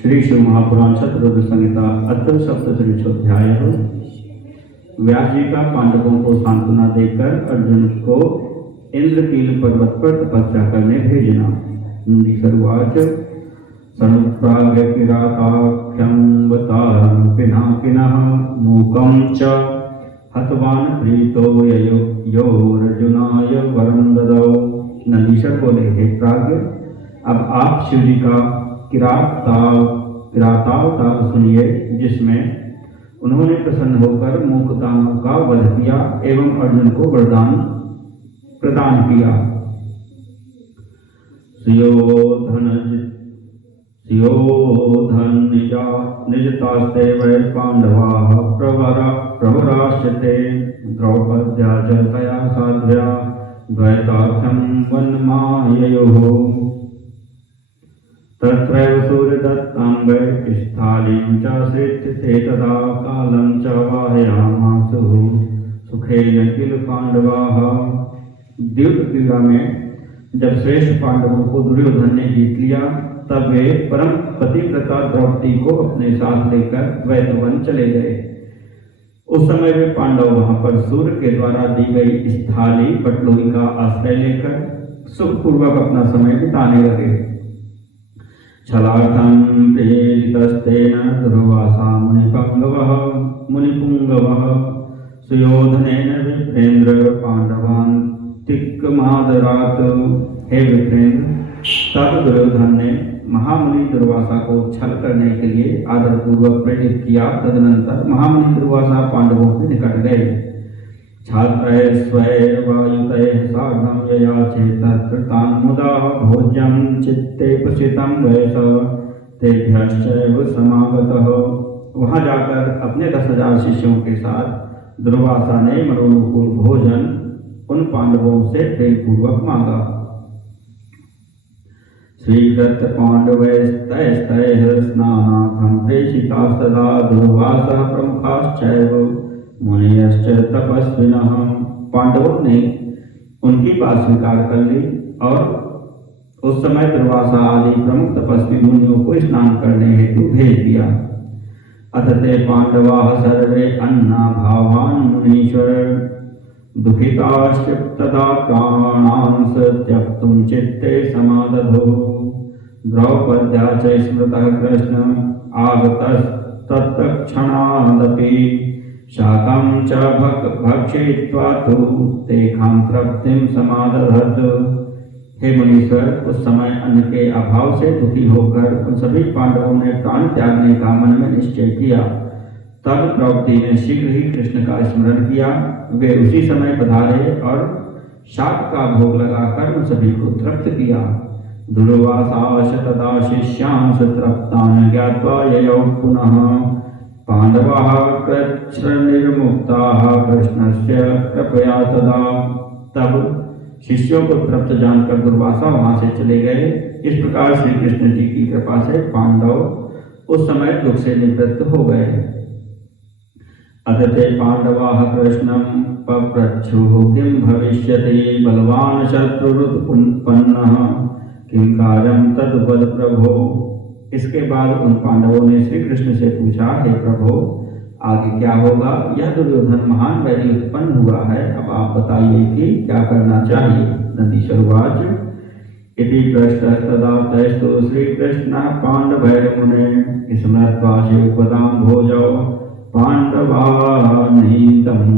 श्री शिव महापुराण शतरुद्र संहिता अत्र सप्तत्रिंशोऽध्याय। व्यास जी का पांडवों को सांत्वना देकर अर्जुन को इंद्रकील पर्वत पर तपस्या करने भेजना। नंदीश्वरुवाच सनुप्राज्ञ किराताख्यं वतारं पिनाकिनः मूकं च हतवान प्रीतो योरर्जुनाय वरं ददौ। नंदीश्वर बोले, हे प्राज्ञ, अब आप शिव जी का किरातावतार सुनिए, जिसमें उन्होंने प्रसन्न होकर मूकदानव का वध किया एवं अर्जुन को वरदान प्रदान किया। निजतास्ते वै पांडवाः प्रवराश्चते द्रौपद्या च तया साध्या द्वैताख्यं वनमाययोः। तत्रैव सूर्यदत्तां वै स्थालीं च सृज्यते तदा कालं च वाहयामासुः सुखेन किल पांडवाः। द्यूत क्रीड़ा में जब श्रेष्ठ पांडवों को दुर्योधन ने जीत लिया, तब वे परम पतिव्रता द्रौपदी को अपने साथ लेकर द्वैतवन चले गए। उस समय वे पांडव वहां पर सूर्य के द्वारा दी गई स्थाली पटलोई का आश्रय लेकर सुखपूर्वक अपना समय बिताने लगे। छलार्थं प्रेरितस्तेन दुर्वासा मुनिपुंगवः सुयोधनेन विप्रेन्द्र पांडवान् तिक्मादरात्। हे विप्रेन्द्र, तब दुर्योधन ने महामुनि दुर्वासा को छल करने के लिए आदरपूर्वक प्रेरित किया। तदनंतर महामुनि दुर्वासा पांडवों के निकट गए। छात्रैः स्वैर्वायुतैः सार्धं ययाचे तत्कृतान् मुदा भोज्यं चित्ते प्रसितं वैष तेभ्यश्चैव समागतः। वहां जाकर अपने 10,000 शिष्यों के साथ दुर्वासा ने मनोनुकूल भोजन उन पांडवों से प्रेमपूर्वक मांगा। स्वीकृत्य पांडवैस्तैस्तैः स्नानार्थं प्रेषितास्तदा दुर्वासः प्रमुखाश्चैव मुनयश्च तपस्विनः। पांडवों ने उनकी बात स्वीकार कर ली और उस समय दुर्वासा आदि प्रमुख तपस्वी मुनियों को स्नान करने हेतु भेज दिया। अथ ते पांडवाः सर्वे अन्नाभावान् मुनीश्वर दुःखिताश्च तदा प्राणांस त्यक्तुं चित्ते समादधो। द्रौपद्या च स्मृतः कृष्ण आगतस्तत्क्षणादपि शाकं च भक्षयित्वा तु तेषां तृप्तिं समादधत्। हे मुनीश्वर, उस समय अन्न के अभाव से दुखी होकर उन सभी पांडवों ने प्राण त्यागने का मन में निश्चय किया। तब द्रौपदी ने शीघ्र ही कृष्ण का स्मरण किया। वे उसी समय पधारे और शाक का भोग लगाकर उन सभी को तृप्त किया। दुर्वासा तदा शिष्यान् तृप्तान् ज्ञात्वा ययौ पुनः पांडवाः कृच्छ्रनिर्मुक्ताः कृष्णस्य कृपया तदा। तब शिष्यों को तृप्त जानकर दुर्वासा वहां से चले गए। इस प्रकार श्री कृष्ण जी की कृपा से पांडव उस समय दुख से निवृत्त हो गए। अथ ते पांडवाः कृष्णं पप्रच्छुः किं भविष्यति बलवान् शत्रुरुत्पन्नः किं कार्यं तदुपद प्रभो। इसके बाद उन पांडवों ने श्री कृष्ण से पूछा, हे प्रभो, आगे क्या होगा? यह दुर्योधन महान वैरी उत्पन्न हुआ है, अब आप बताइए कि क्या करना चाहिए। नंदीश्वरुवाच इति पृष्टस्तदा तैस्तु श्रीकृष्णः पाण्डवैर्मुने स्मृत्वा शिवपदां भोजौ पांडवानीतं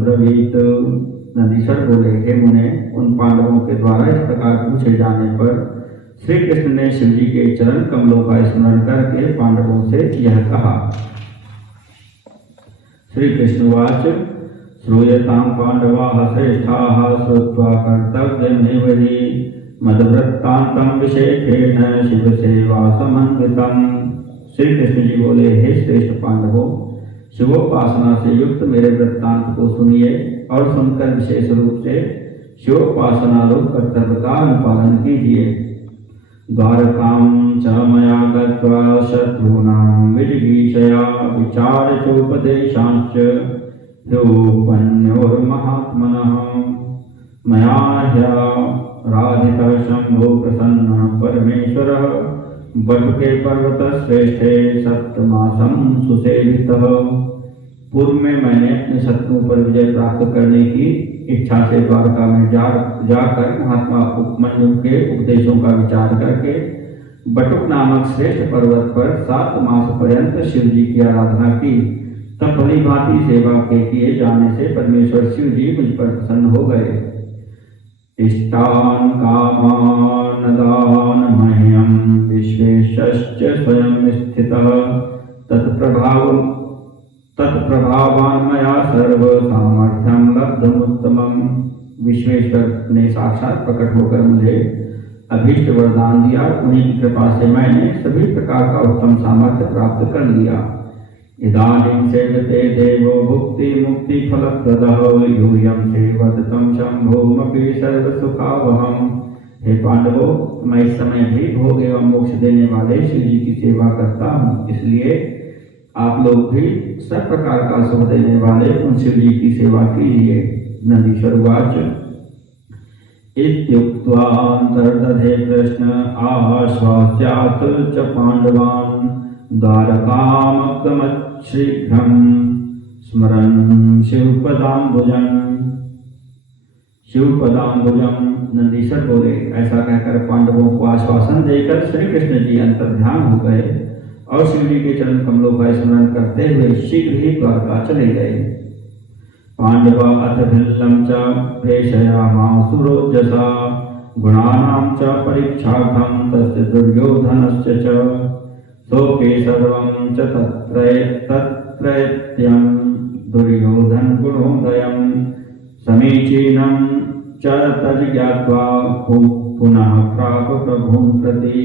ब्रवीत। नंदीश्वर बोले, हे मुने, उन पांडवों के द्वारा इस प्रकार पूछे जाने पर श्री कृष्ण ने शिव जी के चरण कमलों का स्मरण करके पांडवों से यह कहा। श्री कृष्णवाच श्रूयतां पांडवाः श्रेष्ठाः श्रुत्वा कर्तव्यमेव हि मद्वृत्तान्तं विशेषेण शिवसेवा समन्वितम्। श्री कृष्ण जी बोले, हे श्रेष्ठ पांडवों, शिवोपासना से युक्त मेरे वृत्तांत को सुनिए और सुनकर विशेष रूप से शिवोपासना रूप कर्तव्य का अनुपालन कीजिए। द्वारकां च मया गत्वा शत्रूणां विजिगीषया विचार्योपदेशांश्च ह्योपन्योर्महात्मनः मया ह्यराधितः शम्भो प्रसन्नः परमेश्वरः बटुके पर्वत श्रेष्ठे सप्तमासम सुसेवितः। पूर्व में मैंने अपने शत्रुओं पर विजय प्राप्त करने की इच्छा से द्वारका में जाकर महात्मा उपमन्यु के उपदेशों का विचार करके बटुक नामक श्रेष्ठ पर्वत पर 7 मास पर्यंत शिव जी की आराधना की। तब भली भांति सेवा के किए जाने से परमेश्वर शिव जी मुझ पर प्रसन्न हो गए। इष्टान कामान दान मह्यम विश्वेशश्च स्वयं स्थितः तत्प्रभावान मया सर्व सामर्थ्यम लब्धमुत्तमम्। विश्वेश्वर ने साक्षात प्रकट होकर मुझे अभीष्ट वरदान दिया। उन्हीं की कृपा से मैंने सभी प्रकार का उत्तम सामर्थ्य प्राप्त कर लिया। इदानीं सेवते देवो भुक्ति मुक्ति फलप्रदः यूयं सेवत तं शंभोमपि सर्वसुखावहम्। हे पांडवों, मैं इस समय भी भोग एवं मोक्ष देने वाले शिव जी की सेवा करता हूँ, इसलिए आप लोग भी सब प्रकार का सुख देने वाले उन शिव जी की सेवा कीजिए। नंदीश्वर वाच इत्युक्त्वान्तर्दधे कृष्ण आश्वास्यात् च पांडवान् द्वारकामगमत् शीघ्रं स्मरन् शिवपदाम्बुजम्। नंदीश्वर बोले, ऐसा कहकर पांडवों को आश्वासन देकर श्री कृष्ण जी अंतर्ध्यान हो गए और शिव जी के चरण कमलों का स्मरण करते हुए शीघ्र ही द्वारका चले गए। पांडवा अथ भिल्लं च प्रेषयामासुरोजसा गुणानां च परीक्षार्थं तस्य दुर्योधनश्च च सोऽपि सर्वं च तत्रैत्यं दुर्योधन गुणोदयं समीचीनं च तज्ज्ञात्वा पुनः प्राप प्रभुं प्रति।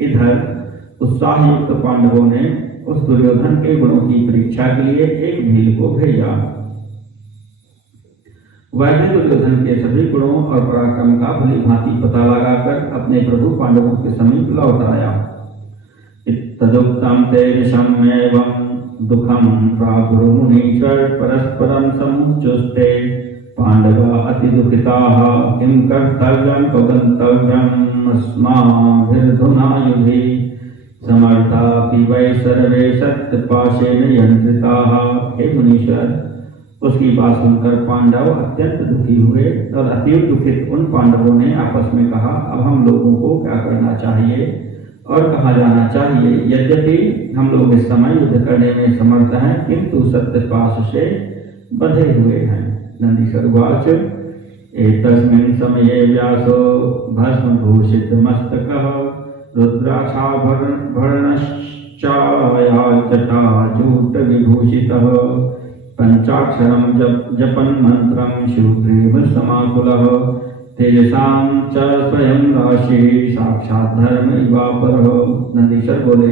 इधर उत्साहयुक्त पांडवों ने उस दुर्योधन के गुणों की परीक्षा के लिए एक भील को भेजा। वह भी दुर्योधन के सभी गुणों और पराक्रम का भली भांति पता लगाकर अपने प्रभु पांडवों के समीप लौट आया। तदुक्तं तेषामेवं दुःखं प्रागुरुमुनीश्वर परस्परं समुच्चुस्ते। पांडवा अतिदुःखिताः किं कर्तव्यं गन्तव्यम् अस्माभिरधुना युधि समर्थापि वै सर्वे सत्यपाशेन यन्त्रिताः। हे मुनीश्वर, उसकी बात सुनकर पांडव अत्यंत दुखी हुए और अतीव दुखित उन पांडवों ने आपस में कहा, अब हम लोगों को क्या करना चाहिए और कहाँ जाना चाहिए। यद्यपि हम लोग इस समय युद्ध करने में समर्थ हैं, किंतु सत्यपाश से बंधे हुए हैं। नंदीश्वर वाच एतस्मिन् समये व्यासो भस्मभूषितमस्तकः रुद्राक्षाभरणश्चायाजटाजूटविभूषितः पंचाक्षरं जपन् मंत्रं शूद्रेव समाकुलः तेषां च स्वयं राशि साक्षात् धर्म इवापरः। नंदीश्वर बोले,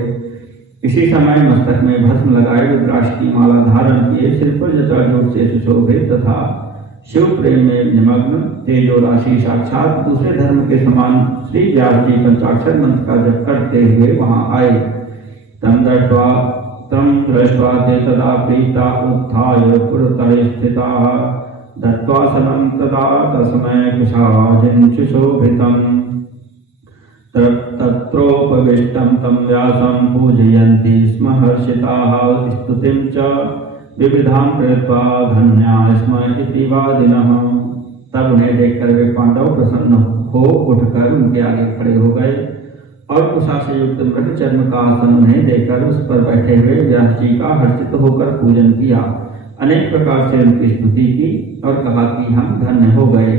इसी समय मस्तक में भस्म लगाए रुद्राक्ष की माला धारण किए सिर पर जटाजूट से सुशोभित तथा शिव प्रेम में निमग्न तेजो राशि साक्षात दूसरे धर्म के समान श्री व्यास जी पंचाक्षर मंत्र का जप करते हुए वहां आए। तम दृष्ट्वा ते तदा प्रीता उत्थाय पुरतः स्थिताः दत्त्वासनं तदा तस्मै कुशाजिन् सुशोभितम्। तत्रोपविष्टं तं व्यासं पूजयन्ति स्म हर्षिताः स्तुतिं च विविधां कृत्वा धन्या स्म इति वादिनः। तब उन्हें देखकर वे पांडव प्रसन्न हो उठकर उनके आगे खड़े हो गए और कुशा से युक्त मृग चर्म का आसन उन्हें देखकर उस पर बैठे हुए व्यास जी का हर्षित होकर पूजन किया, अनेक प्रकार से उनकी स्तुति की और कहा कि हम धन्य हो गए।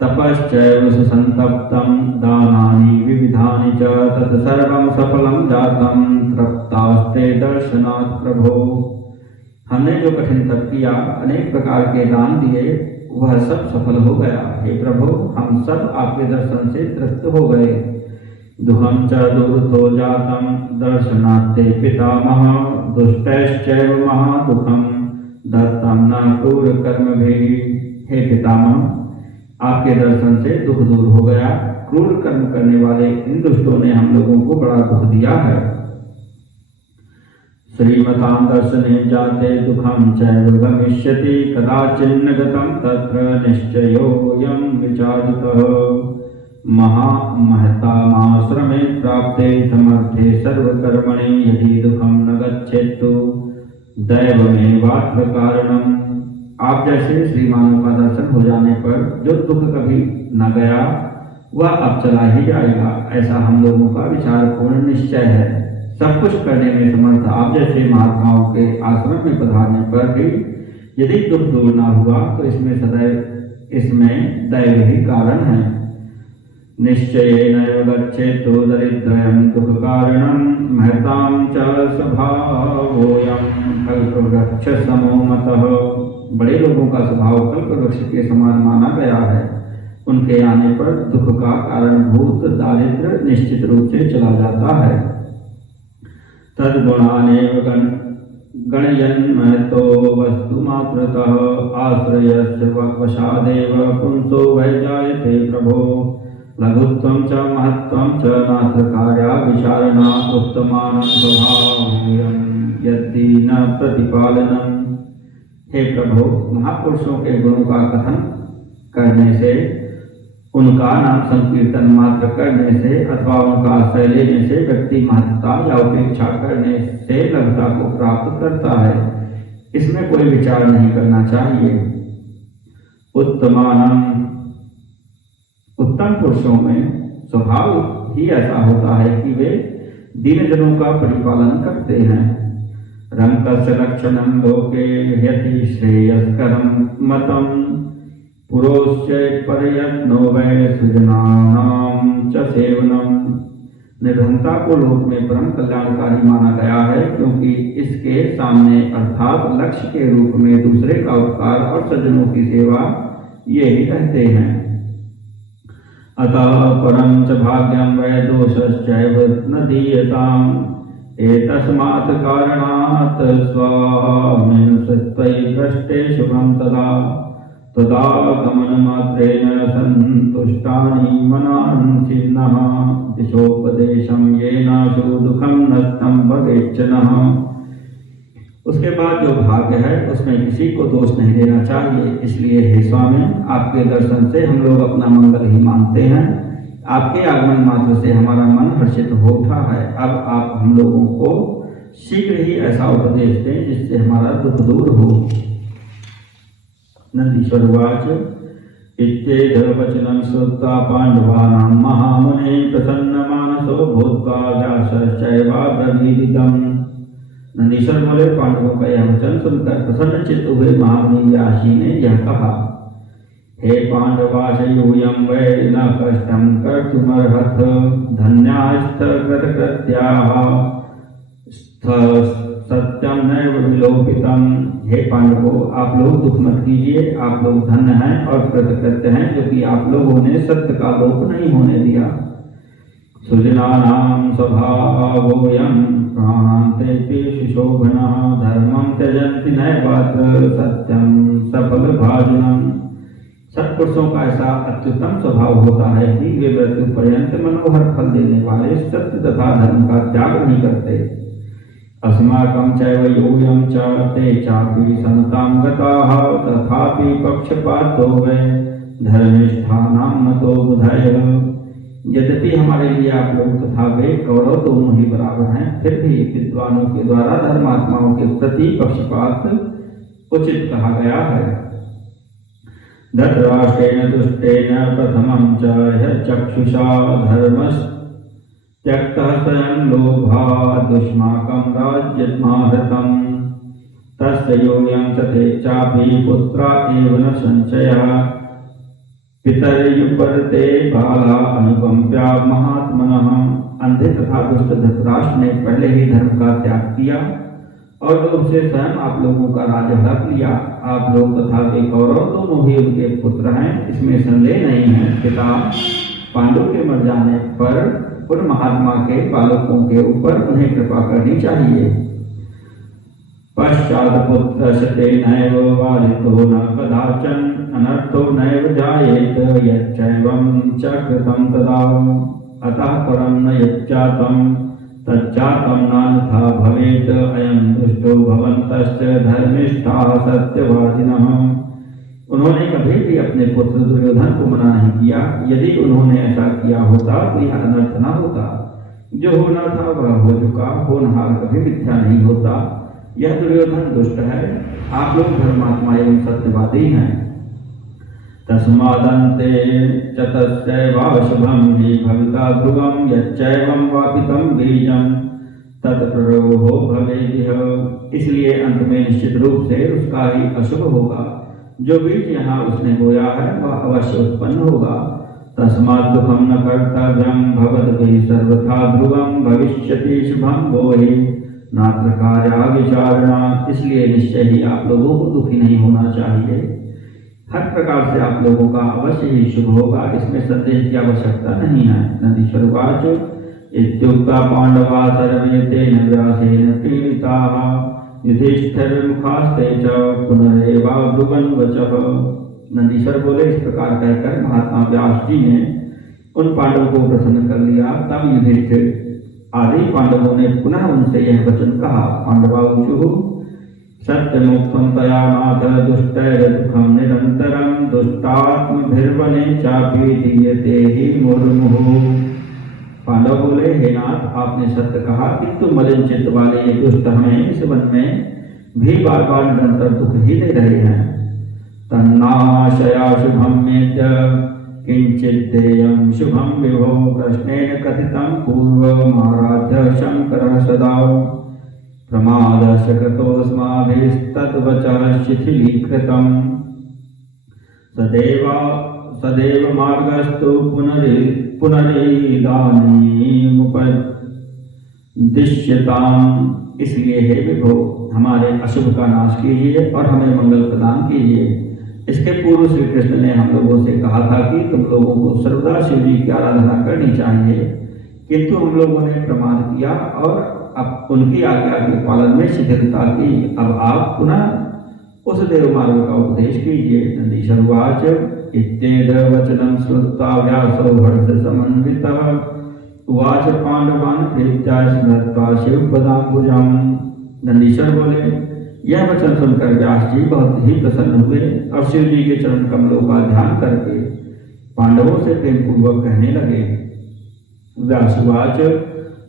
तपश्चैव सुसंतप्तं दानानि विविधानि च तत्सर्वं सफलं जातं तृप्तास्ते दर्शनात् प्रभो। हमने जो कठिन तप किया, अनेक प्रकार के दान दिए, वह सब सफल हो गया। हे प्रभु, हम सब आपके दर्शन से तृप्त हो गए। दुहं च दुर्तो जातं दर्शनात् ते पितामह दुष्टैश्चैव महादुःखं दत्तं न क्रूर कर्मभिः। हे पितामह, आपके दर्शन से दुख दूर हो गया। क्रूर कर्म करने वाले इन दुष्टों ने हम लोगों को बड़ा दुख दिया है। श्रीमतां दर्शने जाते दुखं चैव गमिष्यति कदाचिन्न गतं तत्र निश्चयोऽयं विचारितः। महतामाश्रमे प्राप्ते समर्थे सर्वकर्मणि यदि दुखम न गच्छेत्तु दैवमेवात्र कारणम। आप जैसे श्रीमानों का दर्शन हो जाने पर जो दुख कभी न गया वह अब चला ही जाएगा, ऐसा हम लोगों का विचारपूर्ण निश्चय है। सब कुछ करने में समर्थ आप जैसे महात्माओं के आश्रम में पधारने पर भी यदि दुख दूर न हुआ तो इसमें दैव ही कारण है। निश्चयेन गच्छेत्तु दरिद्रयं दुख कारणं महतां च स्वभावोऽयं कल्पवृक्ष समो मतः। बड़े लोगों का स्वभाव कल्पवृक्ष के समान माना गया है। उनके आने पर दुख का कारणभूत दारिद्र्य निश्चित रूप से चला जाता है। तद्गुणानेव गणयन् महतो वस्तुमात्रतः आश्रयस्य वशादेव पुंसो वै जायते प्रभो। लघुत्वं च महत्त्वं च नात्र कार्या विचारणा उत्तमानं स्वभावं यदि न प्रतिपालनम्। हे प्रभु, महापुरुषों के गुणों का कथन करने से, उनका नाम संकीर्तन मात्र करने से अथवा उनका आश्रय लेने से व्यक्ति महत्ता या उपेक्षा करने से लघुता को प्राप्त करता है। इसमें कोई विचार नहीं करना चाहिए। उत्तम पुरुषों में स्वभाव ही ऐसा होता है कि वे दीनजनों का परिपालन करते हैं। रंकस्य लक्षणं लोके यति श्रेयस्करं मतम् पुरोस्य परयत्नो वै सृजनानां च सेवनम्। निर्धनता को लोक में परम कल्याणकारी माना गया है, क्योंकि इसके सामने अर्थात लक्ष्य के रूप में दूसरे का उपकार और सज्जनों की सेवा ये ही कहते हैं। अतः परं च भाग्यं वै दोषश्चैव न दीयताम् एतस्मात् कारणात् स्वामिनसत्त्वयि भ्रष्टे शुभं तदा गमनमात्रेण सन्तुष्टानि मनांसिनः दिशोपदेशं येनाशु दुःखं नष्टं भवेच्च नः। उसके बाद जो भाग्य है उसमें किसी को दोष नहीं देना चाहिए। इसलिए हे स्वामी, आपके दर्शन से हम लोग अपना मंगल ही मानते हैं। आपके आगमन मात्र से हमारा मन हर्षित हो उठा है। अब आप हम लोगों को शीघ्र ही ऐसा उपदेश दें जिससे हमारा दुख दूर हो। नंदीश्वर उवाच इत्येतद्वचनं श्रुत्वा पाण्डवानां महामुने प्रसन्नमानसो भूत्वा व्यासश्चैवाब्रवीदिदम्। नंदीश्वर बोले, पांडवों का यह वचन सुनकर प्रसन्न चित्त हुए महामुनि व्यासी ने यह कहा, हे पांडवाशयूयं वै न कष्टं कर्तुमर्हथ धन्याश्च कृतकृत्याः सत्यं नैव विलोपितम्। हे पांडवों, आप लोग दुख मत कीजिए। आप लोग धन्य हैं और कृतकृत्य हैं, क्योंकि आप लोगों ने सत्य का लोप नहीं होने दिया। सुजनानां स्वभावोऽयं प्राणान्तेऽपि सुशोभनः धर्मं त्यजन्ति नैवात्र सत्यं सफलभाजनम्। सत्पुरुषों का ऐसा अत्युत्तम स्वभाव होता है कि वे मृत्यु पर्यंत मनोहर फल देने वाले सत्य तथा धर्म का त्याग नहीं करते। अस्माकं चैव यूयं च ते चापि समतां गताः तथापि पक्षपातो वै धर्मिष्ठानां मतो बुधय। यद्यपि हमारे लिए आप लोग तथा वे कौरव दोनों ही बराबर हैं, फिर भी विद्वानों के द्वारा धर्मात्माओं के प्रति पक्षपात उचित कहा गया है। धृतराष्ट्रेण दुष्टेन प्रथमं च यच्चक्षुषा धर्मस्त्यक्तः स्वयं लोभात् दुष्माकं राज्यमाहृतम् तस्य यूयं च ते चापि पुत्रा एव न संशयः पितर्युपरते बाला अनुकंप्या महात्मनः। अंधे तथा दुष्ट धृतराष्ट्र ने पहले ही धर्म का त्याग किया और लोभ से स्वयं आप लोगों का राज्य हड़प लिया। आप लोग तथा वे कौरव दोनों ही उनके पुत्र हैं, इसमें संदेह नहीं है। पिता पांडु के मर जाने पर उन महात्मा के बालकों के ऊपर उन्हें कृपा करनी चाहिए। पश्चात पुत्रस्य तेनैव वारितो न कदाचन अनर्थो नैव जायेत यच्चैवं च कृतं तदा। अतः परं न यच्चातं तच्चातं नान्यथा भवेत् अयं दुष्टो भवन्तश्च धर्मिष्ठाः सत्यवादिनः। उन्होंने कभी भी अपने पुत्र दुर्योधन को मना नहीं किया। यदि उन्होंने ऐसा किया होता तो यह अनर्थ न होता। जो होना था वह हो चुका, होनहार कभी मिथ्या नहीं होता। यह दुर्योधन दुष्ट है, आप लोग धर्मात्मा एवं सत्यवादी हैं। तस्मादन्ते च तस्यैवाशुभं हि भविता ध्रुवं यच्चैवं वापितं बीजं तत्प्ररोहो भवेदिह। इसलिए अंत में निश्चित रूप से उसका ही अशुभ होगा। जो बीज यहाँ उसने बोया है वह अवश्य उत्पन्न होगा। तस्मात् दुःखं न कर्तव्यं भवद्भिः सर्वथा ध्रुवं भविष्यति शुभं भोहि नात्र कार्या विचारणा। इसलिए निश्चय ही आप लोगों को दुखी नहीं होना चाहिए। हर प्रकार से आप लोगों का अवश्य ही शुभ होगा, इसमें संदेह की आवश्यकता नहीं है। नंदीश्वर उवाच इत्युक्त्वा पांडवा सर्वे तेन व्यासेन पीडिताः युधिष्ठिरमुखास्ते च पुनरेवाब्रुवन् वचः। नंदीश्वर बोले, इस प्रकार कहकर महात्मा व्यास जी ने उन पांडवों को प्रसन्न कर लिया। तब युधिष्ठिर आदि पांडवों ने पुनः उनसे यह वचन कहा। पांडवाऊचुः सत्यमुक्तं तया नाथ दुष्टैर्दुःखं निरन्तरं दुष्टात्मभिर्वने चापि दीयते हि मुहुर्मुहुः। पांडव बोले, हे नाथ, आपने सत्य कहा, किंतु मलिन चित्त वाले ये दुष्ट हमें इस वन में भी बार बार निरंतर दुख ही दे रहे हैं। तन्नाशया शुभम मेत्य किंचित् देयं शुभम विभो कृष्णेन कथितं पूर्वमाराध्य शंकरः सदा प्रमादस्य कृतोऽस्माभिस्तद्वचः शिथिलीकृतं सदैव मार्गस्तु पुनरिदानीमुपदिश्यताम्। इसलिए हे विभो, हमारे अशुभ का नाश कीजिए और हमें मंगल प्रदान कीजिए। इसके पूर्व श्री कृष्ण ने हम लोगों से कहा था कि तुम लोगों को सर्वदा शिव जी की आराधना करनी चाहिए, किंतु हम लोगों ने प्रमाद किया और अब उनकी आज्ञा के पालन में शिथिलता की। अब आप पुनः उस देव मार्ग का उपदेश कीजिए। नंदीश्वर उवाच इत्येतद्वचनं श्रुत्वा व्यासो हर्षसमन्वितः उवाच पांडवान् प्रीत्या स्मृत्वा शिवपदाम्बुजं। नंदीश्वर बोले, यह वचन सुनकर व्यास जी बहुत ही प्रसन्न हुए और शिव जी के चरण कमलों का ध्यान करके पांडवों से प्रेम पूर्वक कहने लगे। व्यास उवाच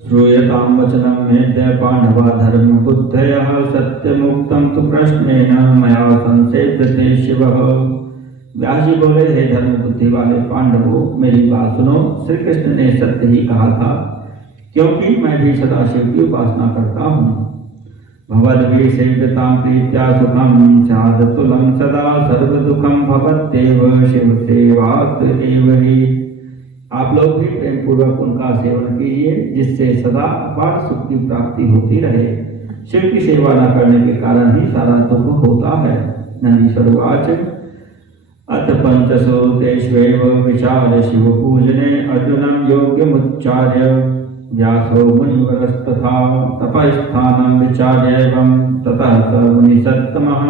श्रूयतां वचनं मेत्य पांडवा धर्मबुद्धयः सत्यमुक्तं तु प्रश्नेन मया संसेव्यते शिवः। व्यास जी बोले, हे धर्म बुद्धि वाले पांडवों, मेरी बात सुनो। श्री कृष्ण ने सत्य ही कहा था, क्योंकि मैं भी सदाशिव की उपासना करता हूँ। भवद्भिः सेव्यतां प्रीत्या सुखं चादतुलं सदा सर्वदुःखं भवत्येव शिव सेवात् एव हि। आप लोग भी प्रेम पूर्वक उनका सेवन कीजिए, जिससे सदा अपार सुख की प्राप्ति होती रहे। शिव की सेवा न करने के कारण ही सारा दुख होता है। नंदीश्वर उवाच अथ पंचसोतेष्वेव विचार्य शिव पूजने अर्जुनं योग्यमुच्चार्य व्यासो मुनिवरस्तथा तपस्थानं विचार्यैवं ततः स मुनिसत्तमः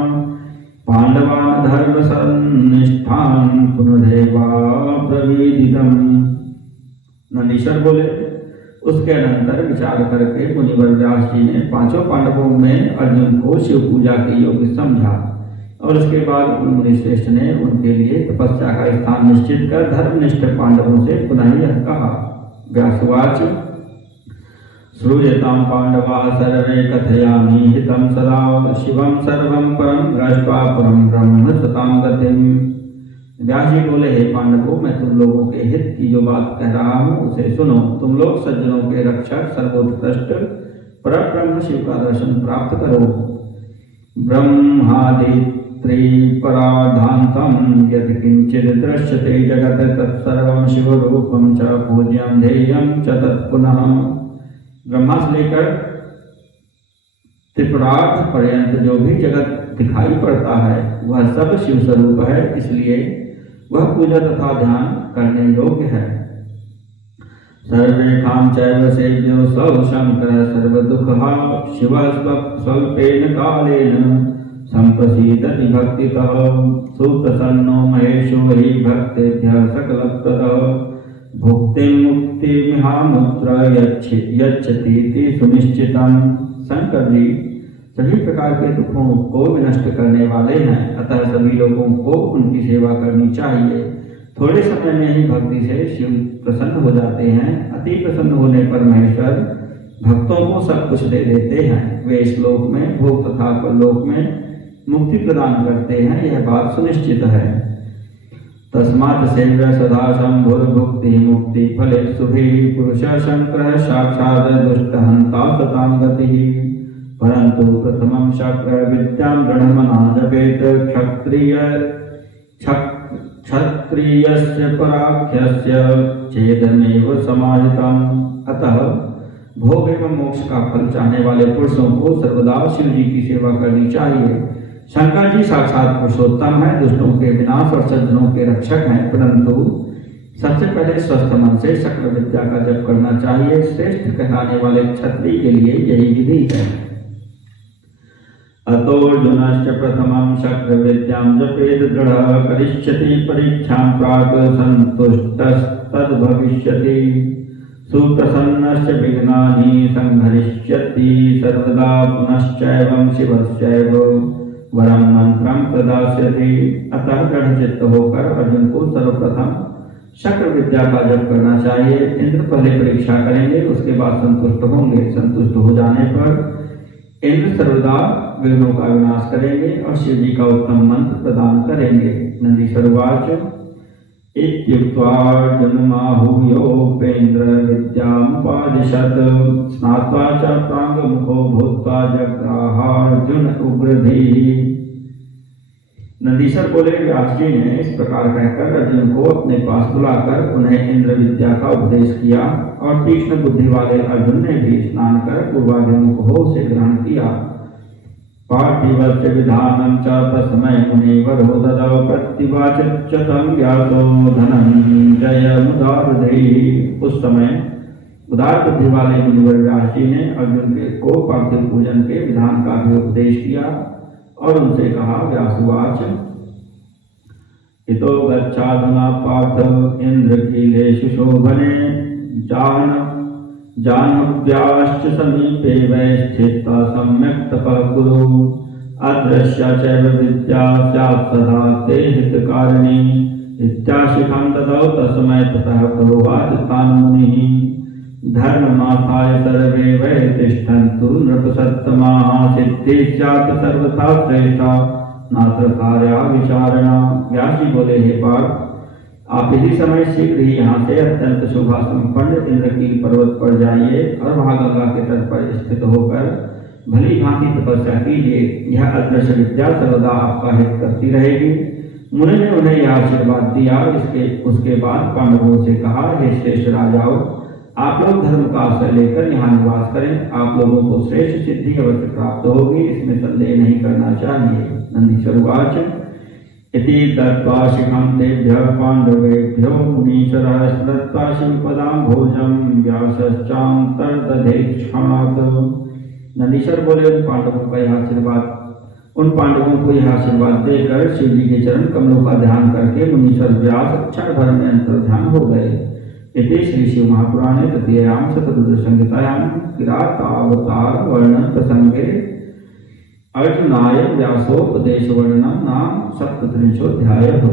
पांडवान् धर्मसन्निष्ठान् पुनरेवाब्रवीदिदम्। नंदीश्वर बोले, उसके अनंतर विचार करके मुनिवर व्यास जी ने पांचों पांडवों में अर्जुन को शिव पूजा के योग्य समझा और उसके बाद मुनि श्रेष्ठ ने उनके लिए तपस्या का स्थान निश्चित कर धर्मनिष्ठ पांडवों से पुनः यह कहा। व्यासवाच श्रूयतां पांडवाः सर्वे कथयामि हितं सदा शिवं सर्वं परं दृष्ट्वा परं ब्रह्म सतां गतिम्। व्यास जी बोले, हे पांडवों, मैं तुम लोगों के हित की जो बात कह रहा हूँ उसे सुनो। तुम लोग सज्जनों के रक्षक सर्वोत्कृष्ट परब्रह्म शिव का दर्शन प्राप्त करो। ब्रह्मादि त्रिपराधान्तं यत् किंचित् दृश्यते जगत् तत्सर्वं शिवरूपं च पूज्यं ध्येयं च तत्पुनः। ब्रह्मा से लेकर त्रिपुरार्थ पर्यंत जो भी जगत दिखाई पड़ता है वह सब शिव स्वरूप है, इसलिए वह पूजा तथा ध्यान करने योग्य है। सर्वेषां चैव सेव्यो सौ शंकर सर्वदुःखहा शिवः स्वल्पेन कालेन संप्रसीदति भक्तितः सुप्रसन्नो महेशो हि भक्तेभ्यः सकलप्रदः भुक्तिं मुक्तिमिहामुत्र यच्छतीति सुनिश्चितं। शंकर जी सभी प्रकार के दुखों को विनष्ट करने वाले हैं। अतः सभी लोगों को उनकी सेवा करनी चाहिए। थोड़े समय में ही भक्ति से शिव प्रसन्न हो जाते हैं। अति प्रसन्न होने पर महेश्वर भक्तों को सब कुछ दे देते हैं। वे इस लोक में भोग तथा परलोक में मुक्ति प्रदान करते हैं, यह बात सुनिश्चित है। तस्मात् सेव्य सदा शंभुर्भुक्ति मुक्ति फले शुभे पुरुष शंकर साक्षात् दुष्ट हंता सतां गतिः। परंतु प्रथमं शक्र विद्यां दृढ़मना जपेत क्षत्रियस्य पराख्यस्य चेदमेव समाहितम्। अतः भोग एवं मोक्ष का फल चाहने वाले पुरुषों को सर्वदा शिव जी की सेवा करनी चाहिए। शंकर जी साक्षात पुरुषोत्तम है, दुष्टों के विनाश और सज्जनों के रक्षक हैं। परंतु सबसे पहले स्वस्थ मन से शक्र विद्या का जप करना चाहिए। श्रेष्ठ कहलाने वाले क्षत्रिय के लिए यही विधि है। अतोऽर्जुनश्च प्रथमं शक्र विद्यां जपेत दृढः करिष्यति परीक्षां प्राक् सन्तुष्टस्तद्भविष्यति। सुप्रसन्नश्च विघ्नानि संहरिष्यति सर्वदा पुनश्चैवं शिवस्यैव वरं मंत्रं प्रदास्यति। अतः दृढ़चित्त होकर अर्जुन को सर्वप्रथम शक्र विद्या का जप करना चाहिए। इंद्र पहले परीक्षा करेंगे, उसके बाद संतुष्ट होंगे। संतुष्ट हो जाने पर इंद्र सर्वदा विघ्नों का विनाश करेंगे और शिव जी का उत्तम मंत्र प्रदान करेंगे। नंदीश्वर उवाच इत्युक्त्वार्जुनमाहूयोपेन्द्र विद्यामुपादिशत् स्नात्वा च प्राङ्मुखो भूत्वा जग्राहार्जुन उग्रधीः। नंदीश्वर बोले, व्यास जी ने इस प्रकार कहकर अर्जुन को अपने पास बुलाकर उन्हें इंद्र विद्या का उपदेश किया और तीक्ष्ण बुद्धि वाले अर्जुन ने भी स्नान कर पूर्वाभिमुख हो उसे ग्रहण किया। पार्थिवस्य विधानं च तस्मै मुनिवरो ददौ प्रतिवाच च तं व्यासो धनञ्जयमुदारधीः। उस समय उदार बुद्धि वाले मुनिवर व्यास जी ने अर्जुन को पार्थिव पूजन के विधान का भी उपदेश किया और उनसे कहा। व्यासुवाच इतो गच्छाधुना पार्थ इंद्रकीलेषु शोभने जाह्नव्याश्च समीपे वै स्थित्वा सम्यक् तपः कुरु। अदृश्या चैव विद्या स्यात् सदा ते हितकारिणी। इत्याशिखां ददौ तस्मै ततः प्रोवाच तान् मुनिः। धर्ममाथाय सर्वे वै तिष्ठन्तु नृपसत्तमाः। सिद्धिः स्यात् सर्वथा श्रेष्ठा नात्र कार्या विचारणा। व्यास जी बोले, हे पार्थ, आप इसी समय शीघ्र ही यहाँ से अत्यंत शोभा संपन्न इंद्रकील पर्वत पर जाइए और वहां गंगा के तट पर स्थित होकर भली भांति तपस्या कीजिए। यह अदृश्य विद्या सर्वदा आपका हित करती रहेगी। मुनि ने उन्हें यह आशीर्वाद दिया। उसके बाद पांडवों से कहा, हे श्रेष्ठ राजाओं, आप लोग धर्म का आश्रय लेकर यहाँ निवास करें। आप लोगों को श्रेष्ठ सिद्धि अवश्य प्राप्त होगी, इसमें संदेह नहीं करना चाहिए। नंदीश्वर उवाच इति दत्त्वा शिखं तेभ्यः पाण्डवेभ्यो मुनीश्वरः स्मृत्वा शिवपदाम्भोजं व्यासश्चान्तर्दधे क्षणात्। नंदीश्वर बोले, उन पांडवों को यह आशीर्वाद देकर शिव जी के चरण कमलों का ध्यान करके मुनीश्वर व्यास क्षण भर में अंतर्ध्यान हो गए। इति श्री शिव महापुराणे तृतीयां शतरुद्र संहितायां किरातावतार वर्णन प्रसंगे अर्जुनाय व्यासोपदेश वर्णनम नाम 37अध्यायः।